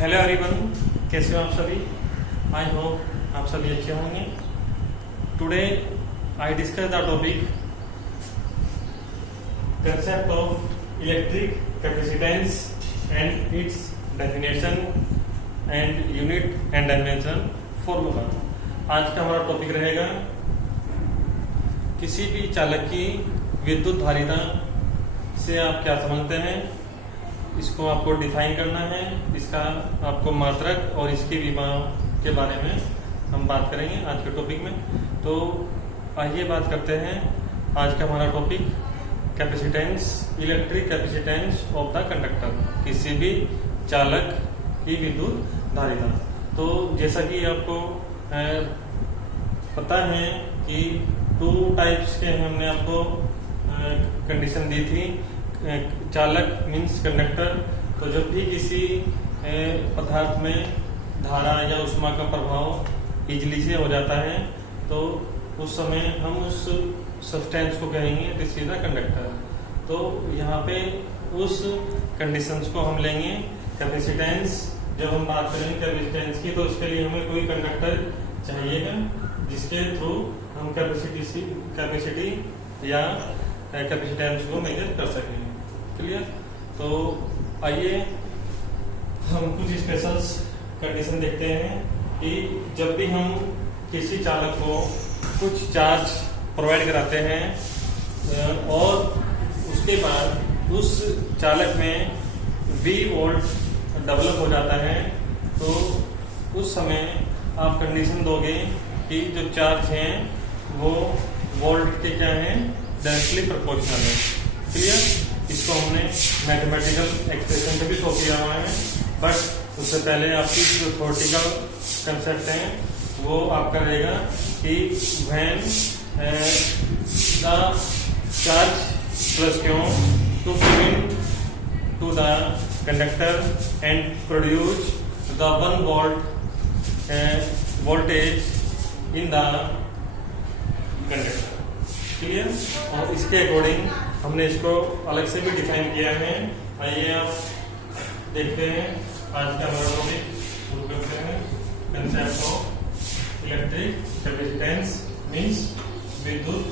Hello everyone, कैसे हो आप सभी। आई होप आप सभी अच्छे होंगे। Today I discuss the topic concept of electric capacitance and it's definition and unit and dimension formula. आज का हमारा टॉपिक रहेगा किसी भी चालक की विद्युत धारिता से आप क्या समझते हैं, इसको आपको डिफाइन करना है, इसका आपको मात्रक और इसकी विमाओं के बारे में हम बात करेंगे आज के टॉपिक में। तो आइए बात करते हैं। आज का हमारा topic capacitance, electric capacitance of the conductor, किसी भी चालक की विद्युत धारिता। तो जैसा कि आपको पता है कि टू टाइप्स के हमने आपको कंडीशन दी थी। चालक मीन्स कंडक्टर। तो जब भी किसी पदार्थ में धारा या ऊष्मा का प्रभाव इजली से हो जाता है तो उस समय हम उस सब्सटेंस को कहेंगे दिस इज द कंडक्टर। तो यहाँ पे उस कंडीशंस को हम लेंगे कैपेसिटेंस। जब हम बात करेंगे कैपेसिटेंस की तो उसके लिए हमें कोई कंडक्टर चाहिएगा जिसके थ्रू हम कैपेसिटी या कैपेसिटेंस को मेजर कर सकें। क्लियर। तो आइए हम कुछ स्पेशल कंडीशन देखते हैं कि जब भी हम किसी चालक को कुछ चार्ज प्रोवाइड कराते हैं और उसके बाद उस चालक में V वोल्ट डेवलप हो जाता है तो उस समय आप कंडीशन दोगे कि जो चार्ज हैं वो वोल्ट के क्या हैं, डायरेक्टली प्रोपोर्शनल है। क्लियर। इसको हमने मैथमेटिकल एक्सप्रेशन पे भी शो किया हुआ है, बट उससे पहले आपकी जो थ्योरेटिकल कंसेप्ट है वो आपका रहेगा कि when the charge plus Q to given to the conductor and produce the 1 volt voltage in the conductor. Clear. और इसके अकॉर्डिंग हमने इसको अलग से भी डिफाइन किया है। आइए आप देखते हैं आज का हमारा टॉपिक शुरू करते हैं। Concept of electric capacitance means विद्युत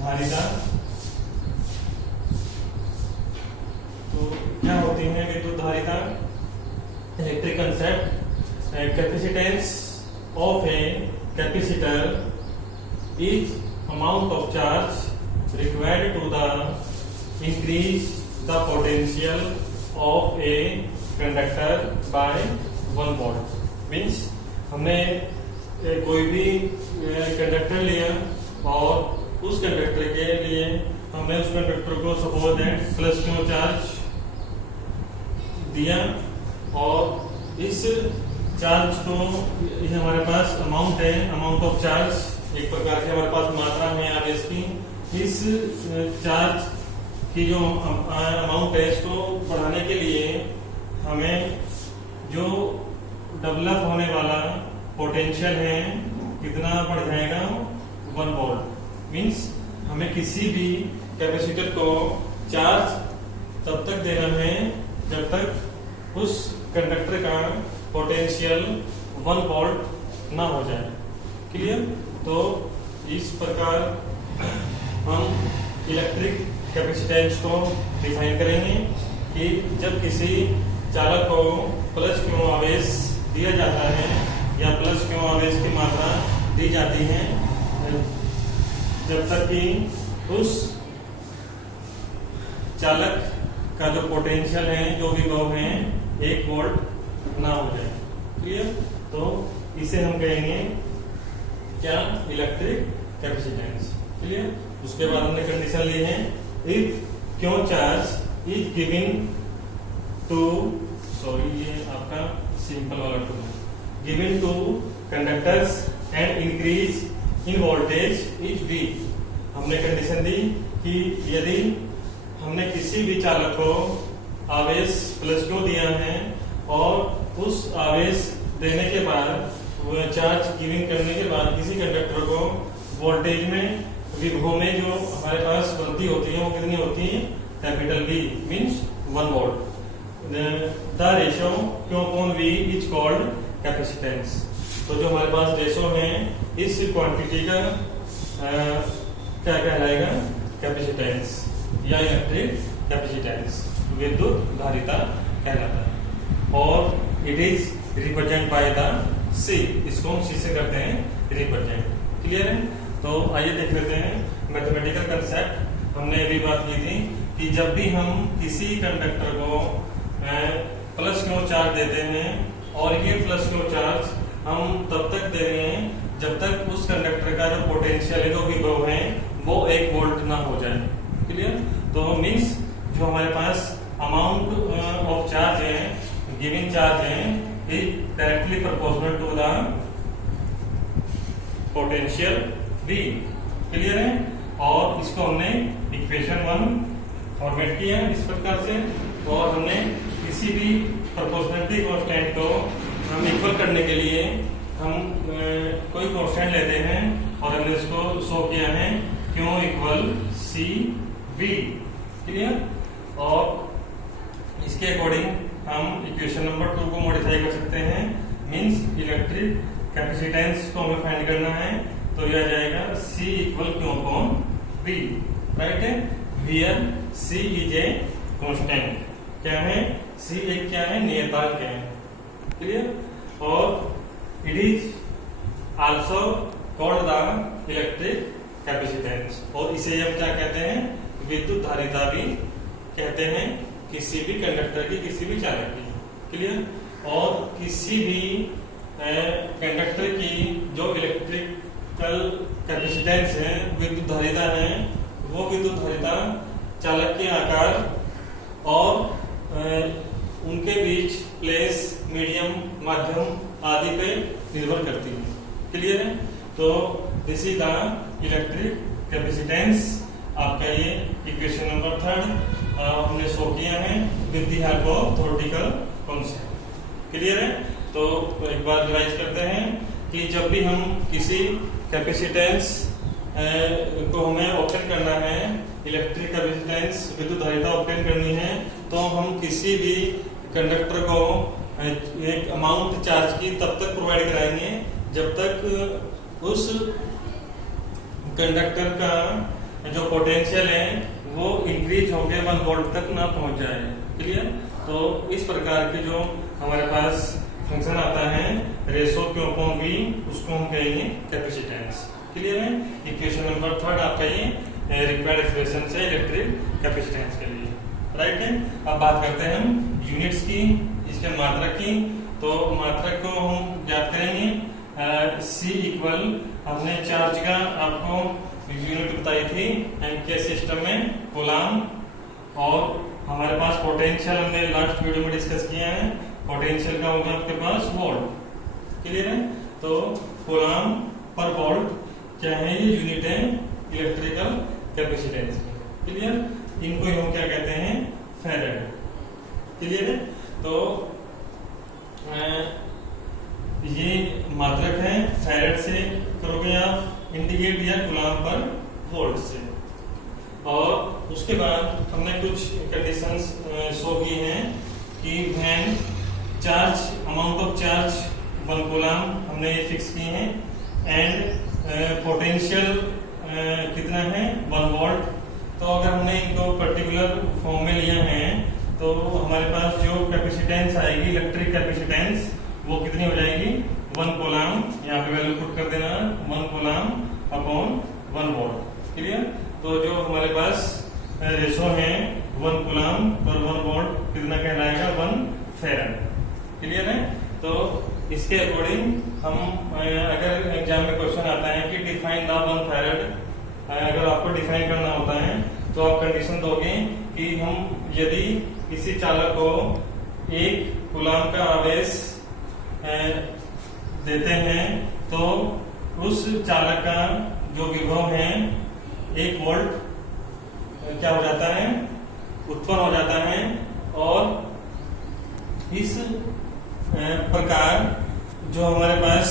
धारिता। तो क्या होती है विद्युत धारिता? Electric concept capacitance of a capacitor is amount of charge required to the increase the potential of a conductor by 1 volt। Means हमने कोई भी कंडक्टर लिया और उस कंडक्टर के लिए हमने उस कंडक्टर को suppose that plus Q charge दिया और इस चार्ज को ये हमारे पास अमाउंट है, अमाउंट ऑफ चार्ज एक प्रकार की हमारे पास मात्रा है आवेश की। इस चार्ज की जो अमाउंट है इसको बढ़ाने के लिए हमें जो डेवलप होने वाला पोटेंशियल है कितना बढ़ जाएगा, 1 वोल्ट। मींस हमें किसी भी कैपेसिटर को चार्ज तब तक देना है जब तक उस कंडक्टर का पोटेंशियल 1 वोल्ट ना हो जाए। क्लियर। तो इस प्रकार हम इलेक्ट्रिक कैपेसिटेंस को डिफाइन करेंगे कि जब किसी चालक को प्लस क्यू आवेश दिया जाता है या प्लस क्यू आवेश की मात्रा दी जाती है जब तक कि उस चालक का जो पोटेंशियल है, जो विभव है, 1 वोल्ट ना हो जाए। क्लियर। तो इसे हम कहेंगे क्या, इलेक्ट्रिक कैपेसिटेंस। क्लियर। उसके बाद हमने कंडीशन ली है if Q charge is given to, sorry ये आपका सिंपल वाला टू है, given to conductors and increase in voltage is V। हमने कंडीशन दी कि यदि हमने किसी भी चालक को आवेश प्लस क्यू दिया है और उस आवेश देने के बाद चार्ज गिविंग करने के बाद किसी कंडक्टर को वोल्टेज में, विभव में जो हमारे पास वृद्धि होती है वो कितनी होती है, capital V means 1 volt. The ratio Q upon V is called capacitance. तो जो हमारे पास रेशो है इस क्वांटिटी का क्या कहलाएगा? कैपेसिटेंस या इलेक्ट्रिक कैपेसिटेंस, विद्युत धारिता कहलाता है। और it is represent by the C, इसको हम C से करते हैं रिप्रेजेंट। क्लियर है? तो आइए देख लेते हैं मैथमेटिकल कंसेप्ट। हमने अभी बात की थी कि जब भी हम किसी कंडक्टर को प्लस क्यू चार्ज देते हैं, और ये प्लस क्यू चार्ज हम तब तक दे रहे हैं जब तक उस कंडक्टर का जो पोटेंशियल है, जो विभव है, वो 1 वोल्ट ना हो जाए। क्लियर? तो मीन्स जो हमारे पास अमाउंट ऑफ चार्ज है, गिवन चार्ज है, is directly proportional to the potential V। Clear है? और इसको हमने इक्वेशन 1 फॉर्मेट किया इस प्रकार से, और हमने किसी भी प्रोपोर्शनलिटी कांस्टेंट को हम इक्वल करने के लिए हम कोई कांस्टेंट लेते हैं और हमने इसको शो किया है Q equal C V। Clear? और इसके अकॉर्डिंग हम इक्वेशन नंबर 2 को मॉडिफाई कर सकते हैं। मींस इलेक्ट्रिक कैपेसिटेंस को हमें फाइंड करना है, तो यह जाएगा C equal Q upon V। Right है? Here C is a constant. क्या है? C एक क्या है? नियतांक है। क्लियर? और it is also called the electric capacitance, और इसे हम क्या कहते हैं? विद्युत धारिता भी कहते हैं किसी भी कंडक्टर की, किसी भी चालक की। क्लियर? और किसी भी कंडक्टर की जो इलेक्ट्रिकल कैपेसिटेंस है, विद्युत धारिता है, वो विद्युत धारिता चालक के आकार और उनके बीच प्लेस, मीडियम, माध्यम आदि पे निर्भर करती है। क्लियर है? तो this is the electric capacitance. आपका ये इक्वेशन नंबर 3 हमने शो किया है with the help of theoretical concept. Clear है? तो एक बार रिवाइज करते हैं कि जब भी हम किसी कैपेसिटेंस को हमें ऑब्टेन करना है, इलेक्ट्रिक कैपेसिटेंस, विद्युत धारिता ऑब्टेन करनी है, तो हम किसी भी कंडक्टर को एक अमाउंट चार्ज की तब तक प्रोवाइड कराएंगे जब तक उस कंडक्टर का जो पोटेंशियल है वो इंक्रीज होकर 1 वोल्ट तक ना पहुंच जाए। क्लियर? तो इस प्रकार के जो हमारे पास फंक्शन आता है रेशो Q अपॉन V, उसको हम कहेंगे कैपेसिटेंस। क्लियर है? इक्वेशन नंबर 3 आपका ये रिक्वायर्ड एक्सप्रेशन से इलेक्ट्रिक कैपेसिटेंस के लिए। राइट है? अब बात करते हैं हम यूनिट्स की, इसके मात्रक की। तो मात्रक को हम ज्ञात करेंगे। C इक्वल, हमने चार्ज का आपको यूनिट बताई थी के सिस्टम में कूलाम, और हमारे पास पोटेंशियल हमने लास्ट वीडियो में डिस्कस किया है, पोटेंशियल का होगा आपके पास वोल्ट। क्लियर है? तो कूलाम पर वोल्ट क्या है? ये यूनिट है इलेक्ट्रिकल कैपेसिटेंस की। क्लियर? इनको हम क्या कहते हैं? फैराड। क्लियर है? तो ये मात्रक है, फैराड से करोगे आप इंडिकेट, या कूलाम पर वोल्ट से। और उसके बाद हमने कुछ कंडीशंस शो की हैं कि when charge, amount of charge 1 coulomb हमने ये फिक्स की हैं, एंड पोटेंशियल कितना है? 1 वोल्ट। तो अगर हमने इनको पर्टिकुलर फॉर्म में लिया है तो हमारे पास जो कैपेसिटेंस आएगी, इलेक्ट्रिक कैपेसिटेंस, वो कितनी हो जाएगी? 1 कूलाम। यहाँ पे वैल्यू पुट कर देना, 1 कूलाम अपॉन 1 वोल्ट। क्लियर? तो जो हमारे पास रेशो है 1 कूलाम पर 1 वोल्ट कितना कहलाएगा? 1 फैराड। क्लियर है? तो इसके अकॉर्डिंग हम, अगर एग्जाम में क्वेश्चन आता है कि डिफाइन द 1 फैराड, अगर आपको डिफाइन करना होता है तो आप कंडीशन दोगे कि हम यदि किसी चालक को 1 कूलाम का आवेश देते हैं तो उस चालक का जो विभव है 1 वोल्ट क्या हो जाता है? उत्पन्न हो जाता है। और इस प्रकार जो हमारे पास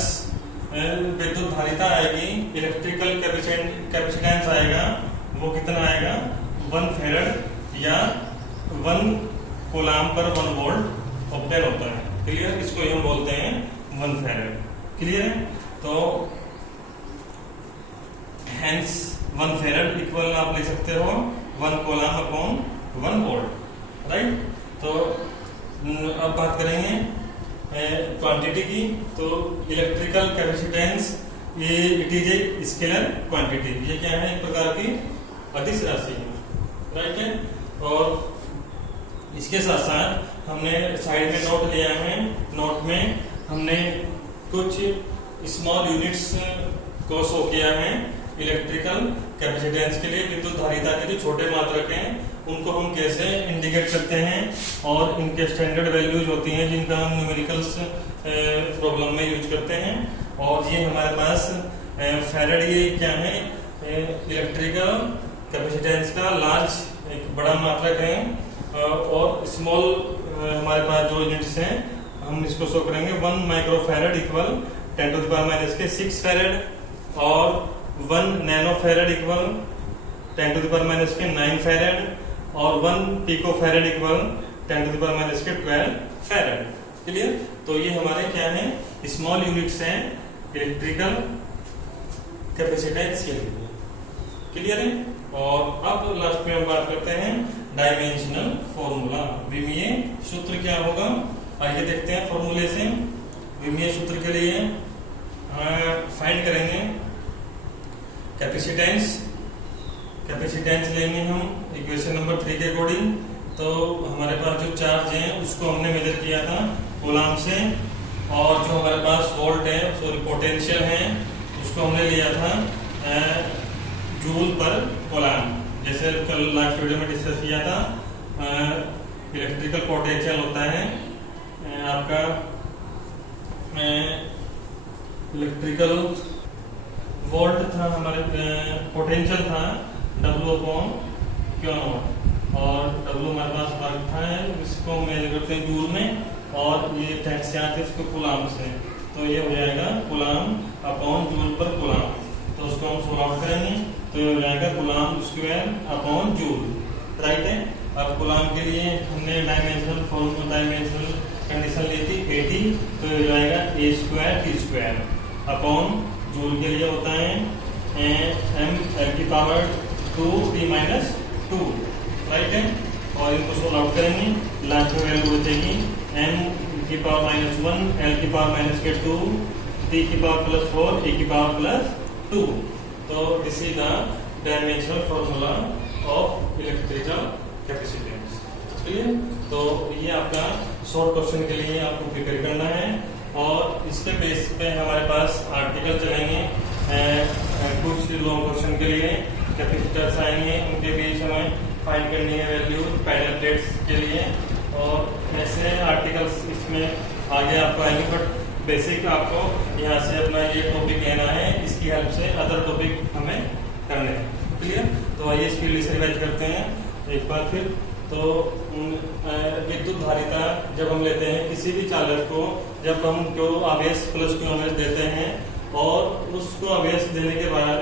विद्युत धारिता आएगी, इलेक्ट्रिकल कैपेसिटेंस आएगा, वो कितना आएगा? 1 फैराड या 1 कोलाम पर 1 वोल्ट ऑब्टेन होता है। क्लियर? इसको हम बोलते हैं 1 फैरेड। क्लियर है? तो हेंस 1 फैरेड इक्वल आप ले सकते हो 1 कोलाम अपॉन 1 वोल्ट, राइट। तो अब बात करेंगे क्वांटिटी की। तो electrical capacitance it is a scalar quantity. ये क्या है? एक प्रकार की अदिश राशि है, राइट है। और इसके साथ साथ हमने साइड में नोट लिया है। नोट में हमने कुछ स्मॉल यूनिट्स को शो किया है इलेक्ट्रिकल कैपेसिटेंस के लिए। विद्युत धारिता के जो छोटे मात्रक हैं उनको हम कैसे इंडिकेट करते हैं और इनके स्टैंडर्ड वैल्यूज होती हैं जिनका हम न्यूमेरिकल्स प्रॉब्लम में यूज करते हैं। और ये हमारे पास फैरेड, ये क्या है? इलेक्ट्रिकल कैपेसिटेंस का लार्ज एक बड़ा मात्रक है। और स्मॉल हमारे पास जो यूनिट्स हैं हम इसको शो करेंगे 1 माइक्रो फैरेड इक्वल 10⁻⁻6 फैरेड और 1 नैनो फैरेड इक्वल 10⁻⁻9 फैरेड और 1 picofarad equal 10⁻⁻12 farad. Clear? तो ये हमारे क्या है? स्मॉल यूनिट्स हैं इलेक्ट्रिकल कैपेसिटेंस के लिए। क्लियर है? और अब लास्ट में हम बात करते हैं डायमेंशनल फॉर्मूला। विमीय सूत्र क्या होगा? आइए देखते हैं फॉर्मूले से। विमीय सूत्र के लिए फाइंड करेंगे कैपेसिटेंस लेंगे हम इक्वेशन नंबर 3 के अकॉर्डिंग। तो हमारे पास जो चार्ज है उसको हमने मेजर किया था कूलाम से, और जो हमारे पास वोल्ट है सॉरी पोटेंशियल है उसको हमने लिया था जूल पर कूलाम। जैसे कल लास्ट वीडियो में डिस्कस किया था, इलेक्ट्रिकल पोटेंशियल होता है आपका इलेक्ट्रिकल वोल्ट था, हमारे पोटेंशियल था W/Q0 और W हमारे पास वर्क था, इसको मेजर करते हैं जूल में, और ये टेक्स्ट से आते इसको कूलाम से। तो ये हो जाएगा कूलाम अपॉन जूल पर कूलाम। तो उसको हम सोल्व आउट करेंगे तो ये हो जाएगा coulomb square upon joule, right है। अब कूलाम के लिए हमने डायमेंशनल कंडीशन ली थी 80, तो ये हो जाएगा A²T² अपॉन जूल के लिए होता है m⁻²T−2, राइट है। और इनको सोल्व आउट करेंगे, लास्ट में वैल्यू बचेगी m⁻⁻1 l⁻², T⁻+4 E⁻+2। तो this is the dimensional formula of electrical capacitance. Clear? तो ये आपका शॉर्ट क्वेश्चन के लिए आपको प्रिपेयर करना है, और इसके बेस पे हमारे पास आर्टिकल चलेंगे। कुछ लॉन्ग क्वेश्चन के लिए कैपेसिटर्स आएंगे, उनके बीच हमें फाइंड करनी है वैल्यू पैरेलल प्लेट्स के लिए, और ऐसे आर्टिकल्स इसमें आगे आपको आएंगे। बट बेसिक आपको यहाँ से अपना ये टॉपिक लेना है, इसकी हेल्प से अदर टॉपिक हमें करने हैं। क्लियर? तो आइए इसकी लिस्ट रिवाइज करते हैं एक बार फिर। तो विद्युत धारिता जब हम लेते हैं किसी भी चालक को, जब हम Q आवेश प्लस Q आवेश देते हैं और उसको आवेश देने के बाद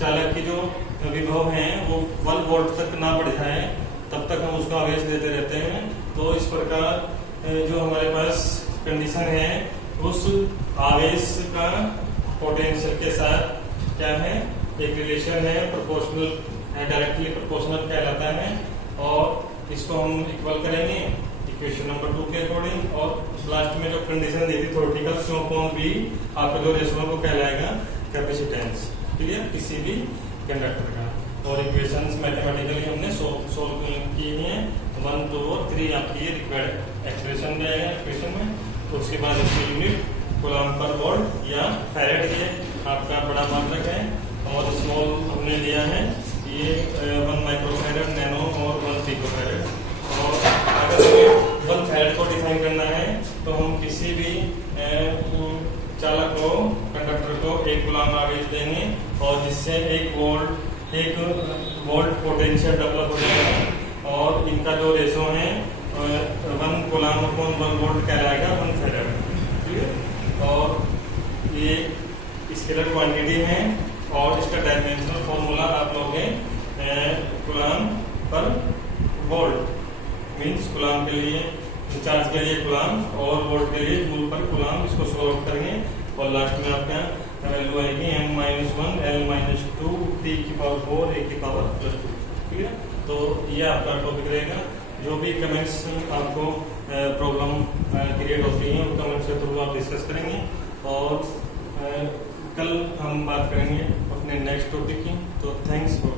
चालक की जो विभव है वो 1 वोल्ट तक ना बढ़ जाए तब तक हम उसको आवेश देते रहते हैं। तो इस प्रकार जो हमारे पास कंडीशन है उस आवेश का पोटेंशियल के साथ क्या है, एक रिलेशन है, प्रोपोर्शनल, डायरेक्टली प्रोपोर्शनल कहलाता है। और इसको हम इक्वल करेंगे इक्वेशन नंबर 2 के अकॉर्डिंग, और लास्ट में जो कंडीशन दी थी थ्योरेटिकल Q/V आपका जो रेशो वो कहलाएगा कैपेसिटेंस। क्लियर? किसी भी कंडक्टर का। और इक्वेशंस मैथमेटिकली हमने सोल्व की हैं 1, 2 और 3 आपकी रिक्वायर्ड एक्सप्रेशन रहेगा इक्वेशन में। तो उसके बाद इसकी यूनिट कूलम पर वोल्ट या फैरेड, ये आपका बड़ा मात्रक है, और स्मॉल हमने लिया है ये 1 माइक्रो फैरेड, नैनो और 1 पिको फैरेड। और अगर हमें 1 फैरेड को डिफाइन करना है तो हम किसी भी चालक को, कंडक्टर को 1 कूलम आवेश देंगे, और जिससे 1 वोल्ट पोटेंशियल डेवलप हो जाएगा, और इनका जो रेशो है 1 कूलम अपॉन 1 वोल्ट कहलाएगा 1 फैरेड। ठीक है? और ये स्केलर क्वांटिटी है, और इसका डायमेंशनल फॉर्मूला आप लोग coulomb per volt means coulomb के लिए, चार्ज के लिए कूलाम और वोल्ट के लिए जूल पर कूलाम, इसको सॉल्व करेंगे और लास्ट में आपके यहाँ वैल्यू आएगी m-1 L-2 T⁴ A⁴ ठीक है। तो ये आपका टॉपिक रहेगा। जो भी कमेंट्स आपको प्रॉब्लम क्रिएट होती हैं वो कमेंट्स के थ्रू आप डिस्कस करेंगे और कल हम बात करेंगे अपने नेक्स्ट टॉपिक की। तो थैंक्स फॉर